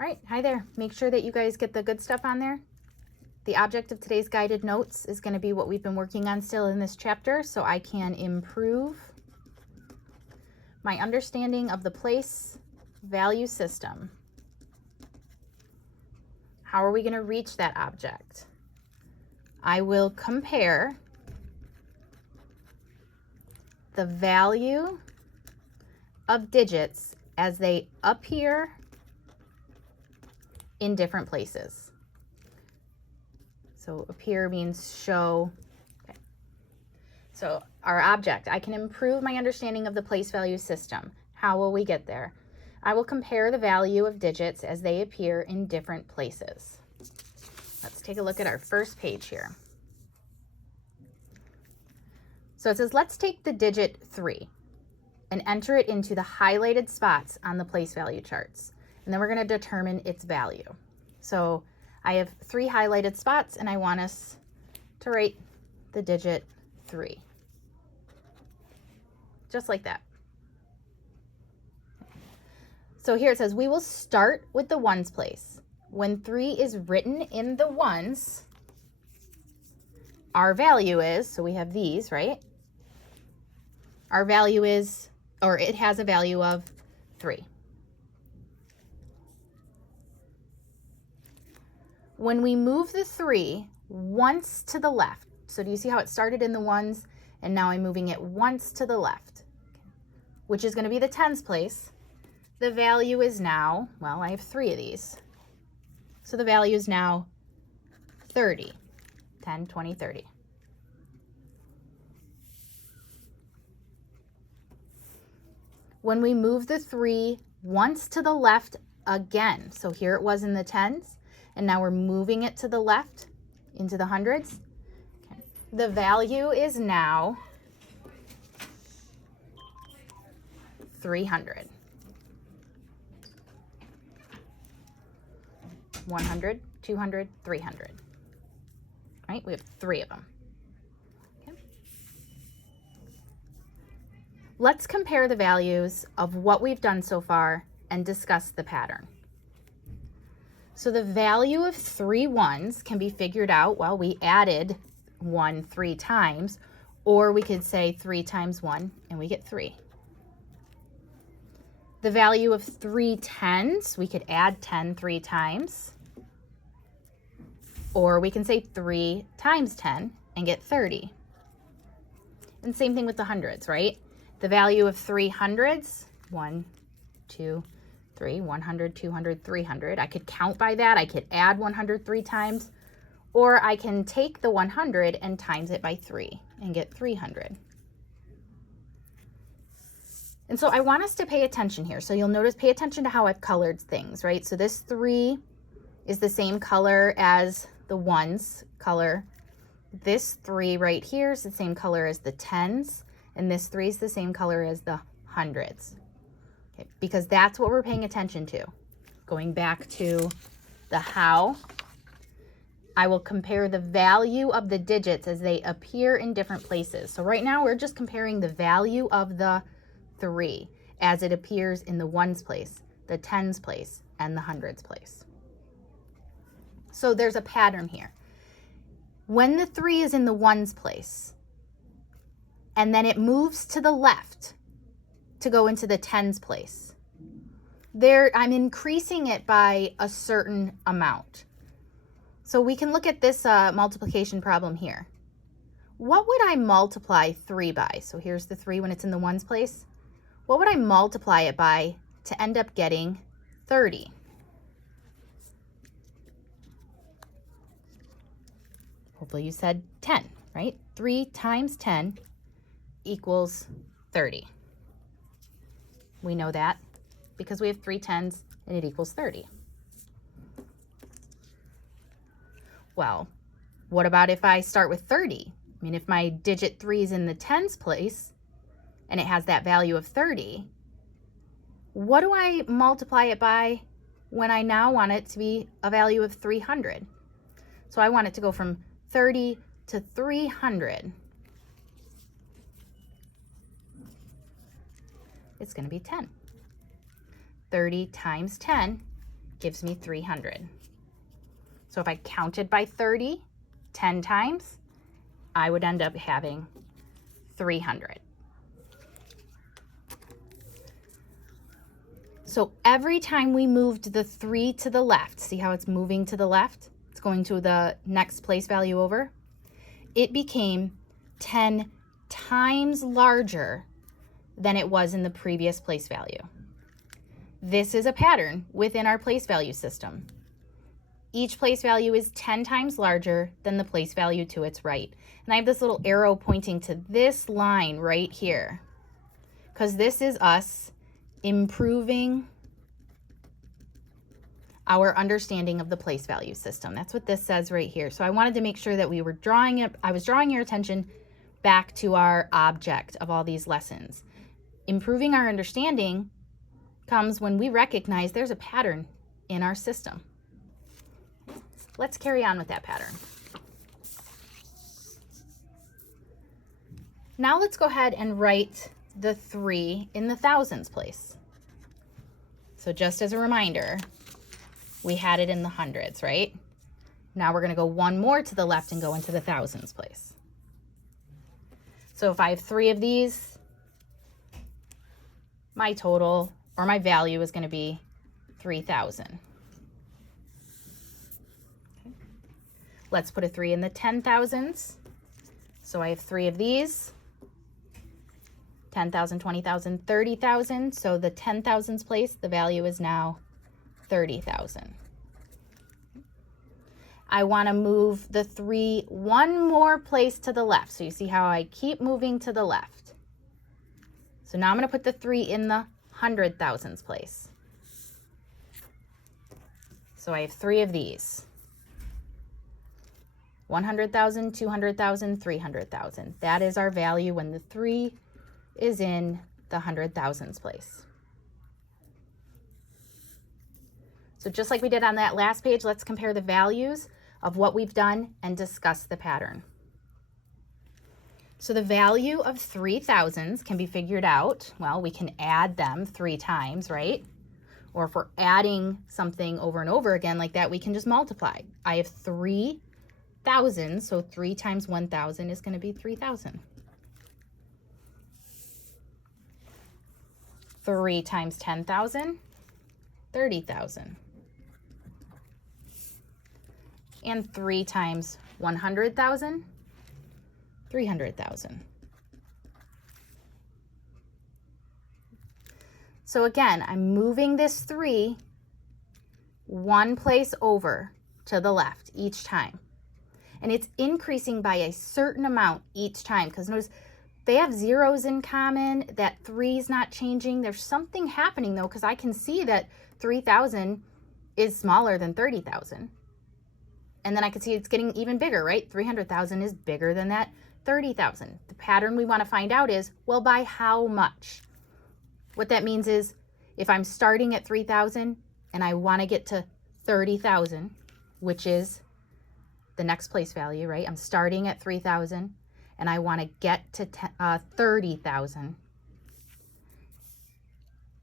All right, hi there. Make sure that you guys get the good stuff on there. The object of today's guided notes is going to be what we've been working on still in this chapter, so I can improve my understanding of the place value system. How are we going to reach that object? I will compare the value of digits as they appear in different places. So appear means show. Okay. So our object, I can improve my understanding of the place value system. How will we get there? I will compare the value of digits as they appear in different places. Let's take a look at our first page here. So it says, let's take the digit 3 and enter it into the highlighted spots on the place value charts. And then we're going to determine its value. So I have 3 highlighted spots and I want us to write the digit 3. Just like that. So here it says, we will start with the ones place. When 3 is written in the ones, our value is, so we have these, right? Our value is, or it has a value of 3. When we move the 3 once to the left, so do you see how it started in the ones and now I'm moving it once to the left, which is going to be the tens place, the value is now, well, I have 3 of these. So the value is now 30, 10, 20, 30. When we move the 3 once to the left again, so here it was in the tens, and now we're moving it to the left into the hundreds. Okay. The value is now 300. 100, 200, 300. Right? We have 3 of them. Okay. Let's compare the values of what we've done so far and discuss the pattern. So the value of 3 ones can be figured out, well, we added 1 3 times, or we could say 3 times 1 and we get 3. The value of 3 tens, we could add 10 3 times, or we can say 3 times 10 and get 30. And same thing with the hundreds, right? The value of 3 hundreds, 1, 2, 3, 100, 200, 300. I could count by that. I could add 100 3 times, or I can take the 100 and times it by 3 and get 300. And so I want us to pay attention here. So you'll notice, pay attention to how I've colored things, right? So this 3 is the same color as the ones color. This 3 right here is the same color as the tens, and this 3 is the same color as the hundreds. Okay, because that's what we're paying attention to. Going back to the how, I will compare the value of the digits as they appear in different places. So right now we're just comparing the value of the 3 as it appears in the ones place, the tens place, and the hundreds place. So there's a pattern here. When the 3 is in the ones place, and then it moves to the left to go into the tens place, there I'm increasing it by a certain amount. So we can look at this multiplication problem here. What would I multiply 3 by? So here's the 3 when it's in the ones place. What would I multiply it by to end up getting 30? Hopefully you said 10, right? 3 times 10 equals 30. We know that because we have 3 tens and it equals 30. Well, what about if I start with 30? I mean, if my digit 3 is in the tens place and it has that value of 30, what do I multiply it by when I now want it to be a value of 300? So I want it to go from 30 to 300. It's going to be 10. 30 times 10 gives me 300. So if I counted by 30 10 times, I would end up having 300. So every time we moved the 3 to the left, see how it's moving to the left? It's going to the next place value over. It became 10 times larger than it was in the previous place value. This is a pattern within our place value system. Each place value is 10 times larger than the place value to its right. And I have this little arrow pointing to this line right here, because this is us improving our understanding of the place value system. That's what this says right here. So I wanted to make sure that we were I was drawing your attention back to our object of all these lessons. Improving our understanding comes when we recognize there's a pattern in our system. Let's carry on with that pattern. Now let's go ahead and write the 3 in the thousands place. So just as a reminder, we had it in the hundreds, right? Now we're going to go one more to the left and go into the thousands place. So if I have 3 of these, my total or my value is going to be 3,000. Okay. Let's put a 3 in the 10,000s. So I have 3 of these. 10,000, 20,000, 30,000. So the 10,000s place, the value is now 30,000. I want to move the 3 one more place to the left. So you see how I keep moving to the left. So now I'm going to put the 3 in the 100,000s place. So I have 3 of these. 100,000, 200,000, 300,000. That is our value when the 3 is in the 100,000s place. So just like we did on that last page, let's compare the values of what we've done and discuss the pattern. So the value of 3,000s can be figured out. Well, we can add them 3 times, right? Or if we're adding something over and over again like that, we can just multiply. I have 3,000, so 3 times 1,000 is going to be 3,000. 3 times 10,000, 30,000. And 3 times 100,000, 300,000. So again, I'm moving this 3 one place over to the left each time. And it's increasing by a certain amount each time, because notice they have zeros in common. That 3 is not changing. There's something happening though, because I can see that 3,000 is smaller than 30,000. And then I can see it's getting even bigger, right? 300,000 is bigger than that 30,000. The pattern we want to find out is, well, by how much? What that means is if I'm starting at 3,000 and I want to get to 30,000, which is the next place value, right? I'm starting at 3,000 and I want to get to 30,000.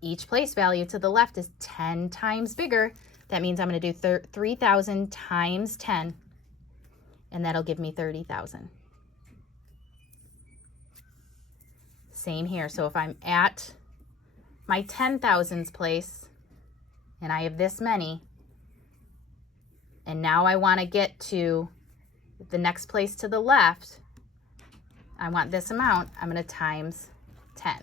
Each place value to the left is 10 times bigger. That means I'm going to do 3,000 times 10, and that'll give me 30,000. Same here. So if I'm at my 10,000s place, and I have this many, and now I want to get to the next place to the left, I want this amount, I'm going to times 10.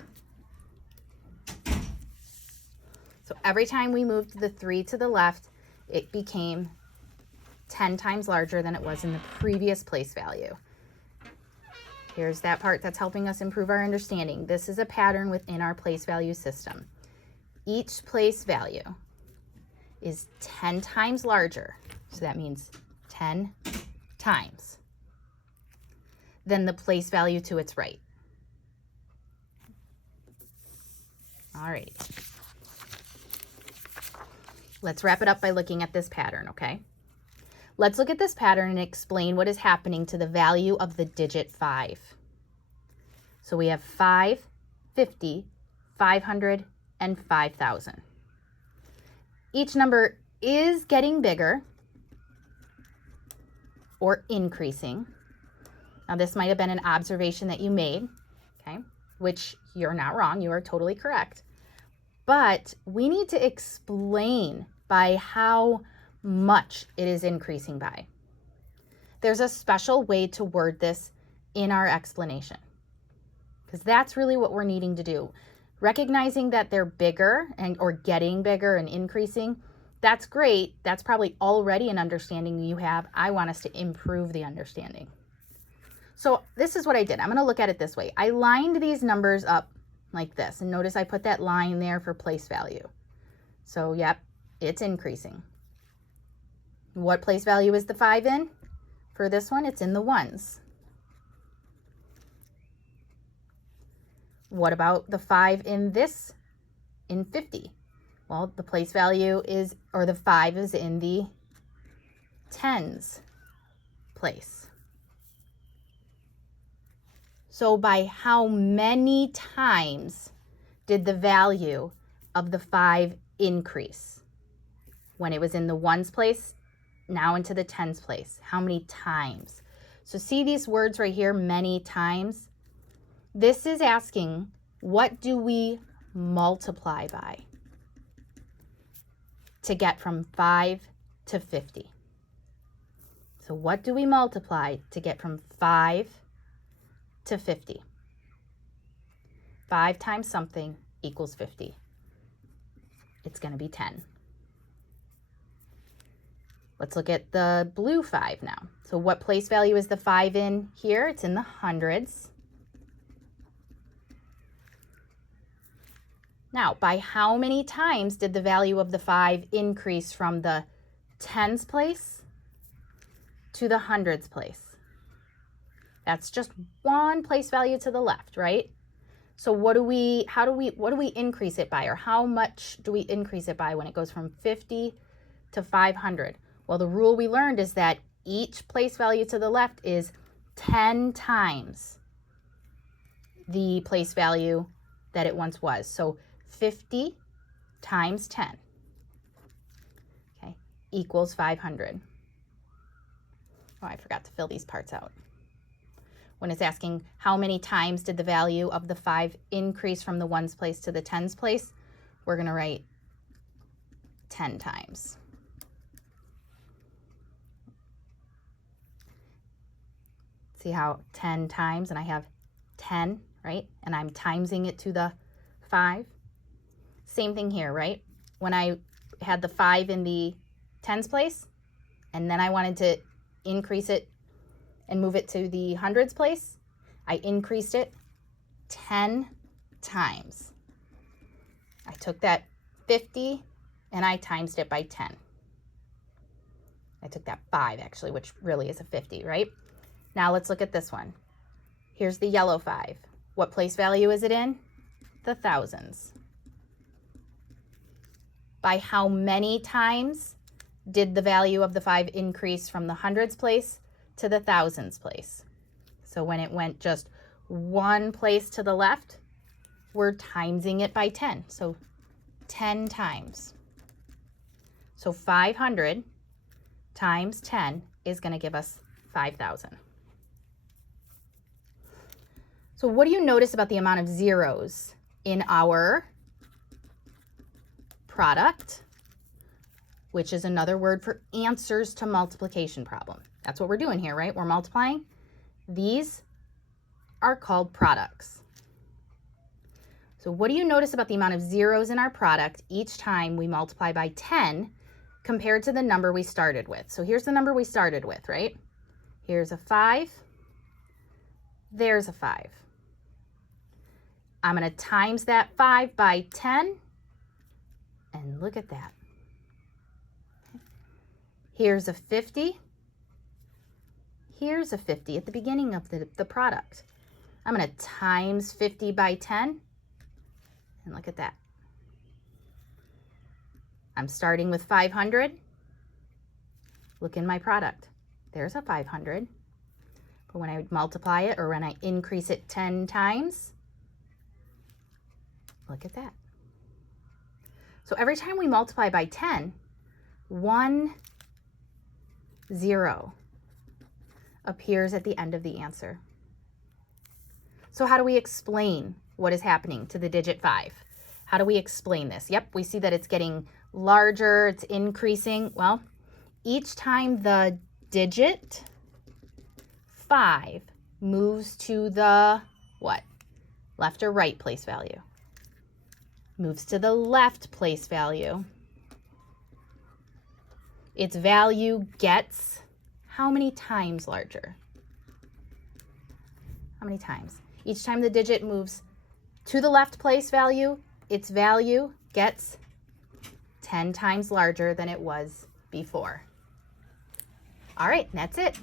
So every time we moved the 3 to the left, it became 10 times larger than it was in the previous place value. Here's that part that's helping us improve our understanding. This is a pattern within our place value system. Each place value is 10 times larger, so that means 10 times, than the place value to its right. All right. Let's wrap it up by looking at this pattern, okay? Let's look at this pattern and explain what is happening to the value of the digit 5. So we have 5, 50, 500, and 5,000. Each number is getting bigger or increasing. Now, this might have been an observation that you made, okay, which you're not wrong. You are totally correct. But we need to explain by how much it is increasing by. There's a special way to word this in our explanation, because that's really what we're needing to do. Recognizing that they're bigger or getting bigger and increasing, that's great. That's probably already an understanding you have. I want us to improve the understanding. So this is what I did. I'm going to look at it this way. I lined these numbers up like this, and notice I put that line there for place value. So yep, it's increasing. What place value is the 5 in? For this one, it's in the ones. What about the 5 in this, in 50? Well, the place value is, or the 5 is in the tens place. So by how many times did the value of the 5 increase? When it was in the ones place, now into the tens place. How many times? So see these words right here, many times? This is asking, what do we multiply by to get from 5 to 50? So what do we multiply to get from 5 to 50? 5 times something equals 50. It's going to be 10. Let's look at the blue 5 now. So what place value is the 5 in here? It's in the hundreds. Now, by how many times did the value of the 5 increase from the tens place to the hundreds place? That's just one place value to the left, right? So what do we increase it by, or how much do we increase it by when it goes from 50 to 500? Well, the rule we learned is that each place value to the left is 10 times the place value that it once was. So 50 times 10, okay, equals 500. Oh, I forgot to fill these parts out. When it's asking how many times did the value of the 5 increase from the ones place to the tens place, we're going to write 10 times. See how 10 times, and I have 10, right? And I'm timesing it to the 5. Same thing here, right? When I had the 5 in the tens place, and then I wanted to increase it and move it to the hundreds place, I increased it 10 times. I took that 50 and I timesed it by 10. I took that 5 actually, which really is a 50, right? Now let's look at this one. Here's the yellow 5. What place value is it in? The thousands. By how many times did the value of the 5 increase from the hundreds place to the thousands place? So when it went just one place to the left, we're timesing it by 10. So 10 times. So 500 times 10 is going to give us 5,000. So what do you notice about the amount of zeros in our product, which is another word for answers to multiplication problem? That's what we're doing here, right? We're multiplying. These are called products. So what do you notice about the amount of zeros in our product each time we multiply by 10 compared to the number we started with? So here's the number we started with, right? Here's a 5. There's a 5. I'm going to times that 5 by 10. And look at that. Here's a 50. Here's a 50 at the beginning of the product. I'm going to times 50 by 10. And look at that. I'm starting with 500. Look in my product. There's a 500. But when I multiply it, or when I increase it 10 times, look at that. So every time we multiply by 10, 1 0 appears at the end of the answer. So how do we explain what is happening to the digit 5? How do we explain this? Yep, we see that it's getting larger, it's increasing. Well, each time the digit 5 moves to the what? Left or right place value? Moves to the left place value. Its value gets how many times larger? How many times? Each time the digit moves to the left place value, its value gets 10 times larger than it was before. All right, that's it.